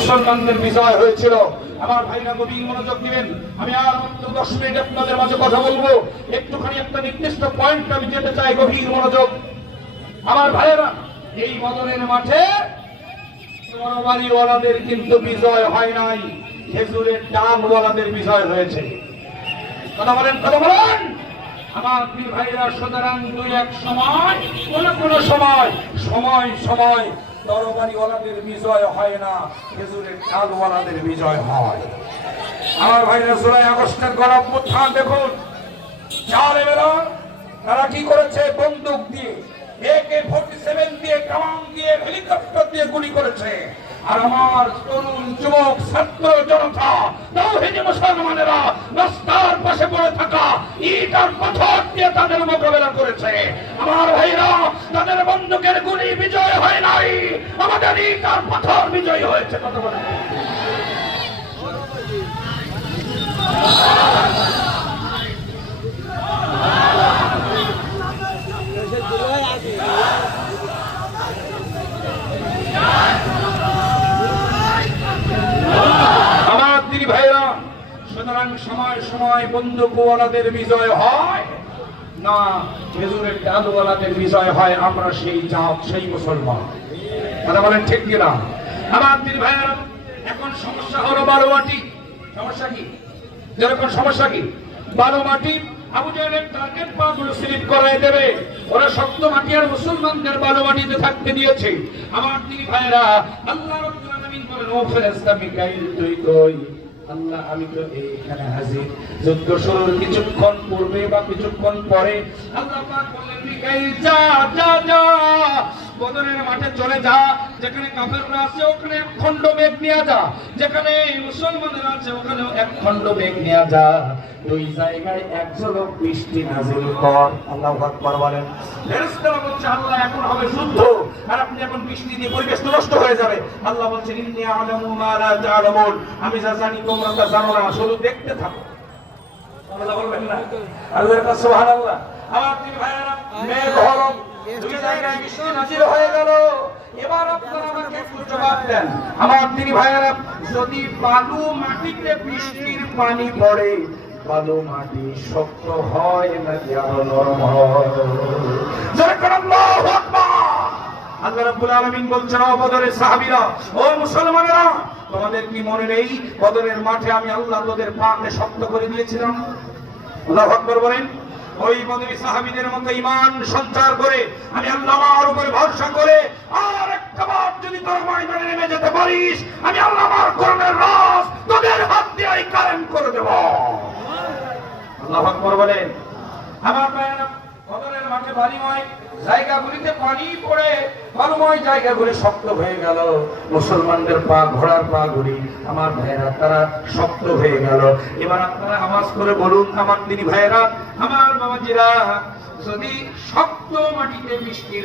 মুসলমানদের বিজয় হয়েছিল। আমার ভাইরা গভীর মনোযোগ দিবেন। আমি আর মাত্র 10 মিনিট আপনাদের মাঝে কথা বলবো। একটুখানি একটা নির্দিষ্ট পয়েন্ট আমি যেতে চাই, গভীর মনোযোগ। আমার ভাইয়েরা, এই বদরের মাঠে তরবারিওয়ালাদের কিন্তু বিজয় হয় নাই, খেজুরের ডালওয়ালাদের বিজয় হয়েছে। কথা বলেন, কথা বলেন আমার প্রিয় ভাইরা। সুতরাং দুই এক সময়, কোন সময় তরবারিওয়ালাদের বিজয় হয় না, খেজুরের ডালওয়ালাদের বিজয় হয়। আমার ভাইরা, জুলাই আগস্টের গণঅভ্যুত্থান দেখুন, জালেমেরা তারা কি করেছে? বন্দুক দিয়ে, AK-47 দিয়ে, কামান দিয়ে, হেলিকপ্টার দিয়ে গুলি করেছে। আর আমার তরুণ যুবক ছাত্র জনতা, তাওহীদি মুসলমানেরা রাস্তার পাশে পড়ে থাকা ইট আর পাথর দিয়ে তাদের মোকাবেলা করেছে। আমার ভাইরা, তাদের বন্দুকের গুলি বিজয় হয় নাই, আমাদের ইট আর পাথর বিজয় হয়েছে। কথা বলেন। ভাইরা, সুতরাং সময় বন্দুকওয়ালাদের বিজয় হয় না, খেজুরের ডালওয়ালাদের বিজয় হয়। আমরা সেই জাত, সেই মুসলমান। কথা বলেন ঠিক কিনা? আমার দিন ভাইরা, এখন সমস্যা হলো বালু মাটি। সমস্যা কি? যেরকম সমস্যা কি? বালু মাটি আবু জাহেলের টার্গেট পাগুলো স্লিপ করায় দেবে। ওরা শক্ত মাটি আর মুসলমানদের বালু মাটিতে থাকতে দিয়েছে। আমার দিন ভাইরা, আল্লাহ রাব্বুল আলামিন বলেন, ও ফেরেশতা মিকাইল তুই কই? আল্লাহ, আমি তো এখানে হাজির। যুদ্ধ শুরুর কিছুক্ষণ পূর্বে বা কিছুক্ষণ পরে আল্লাহ পাক বললেন, মিকাইল যা যা যা, বদরের মাঠে চলে যা। যেখানে কাফেররা আছে ওখানে এক খণ্ড মেঘ নিয়ে যা, যেখানে মুসলমানেরা আছে ওখানেও এক খণ্ড মেঘ নিয়ে যা। দুই জায়গায় এক ঝলক বৃষ্টি নাযিল কর। আল্লাহু আকবার বলেন। ফেরেশতারা বলছে, আল্লাহ এখন হবে যুদ্ধ, আর আপনি এখন বৃষ্টি দিয়ে পরিবেশ নষ্ট হয়ে যাবে। আল্লাহ বলছেন, ইন্নী আ'লামু মা লা তা'লামুন, আমি যা জানি তোমরা তা জানো না, শুধু দেখতে থাকো। আল্লাহ বলবেন না? আল্লাহর কাছে সুবহানাল্লাহ। আমার প্রিয় ভাইয়েরা, মেঘ হলো, দুই জায়গায় বৃষ্টি নাযিল হয়ে গেল। এবার আপনারা আমাকে একটু জবাব দেন। আমার প্রিয় ভাইয়েরা, যদি বালু মাটিতে বৃষ্টির পানি পড়ে, বালু মাটি শক্ত হয় নাকি আরো নরম হয়? যেরকম আল্লাহু আকবার। আল্লাহ রাব্বুল আলামিন বলছেন, ও বদরের সাহাবীরা, ও মুসলমানেরা, তোমাদের কি মনে নেই বদরের মাঠে আমি আল্লাহ তোদের পাকে শক্ত করে দিয়েছিলাম? আল্লাহু আকবার বলেন। ওই বদরি সাহাবীদের মতো ঈমান সঞ্চার করে, আমি আল্লাহর উপরে ভরসা করে আর একবার যদি তোর ময়দানে নেমে যেতে পারিস, আমি আল্লাহ আমার কোরআনের রাজ তোদের হাত দিয়ে কায়েম করে দেব। আল্লাহু আকবার বলেন। আমার ভাইয়েরা, বদরের মাঠে বালিময় জায়গাগুলিতে পানি পড়ে বালুময় জায়গাগুলি শক্ত হয়ে গেল। মুসলমানদের পা, ঘোড়ার পা গুলি, আমার ভাইয়েরা, তারা শক্ত হয়ে গেল। এবার আপনারা আওয়াজ করে বলুন, আমার দিনী ভাইয়েরা, আমার বাবাজিরা, যদি শক্ত মাটিতে বৃষ্টির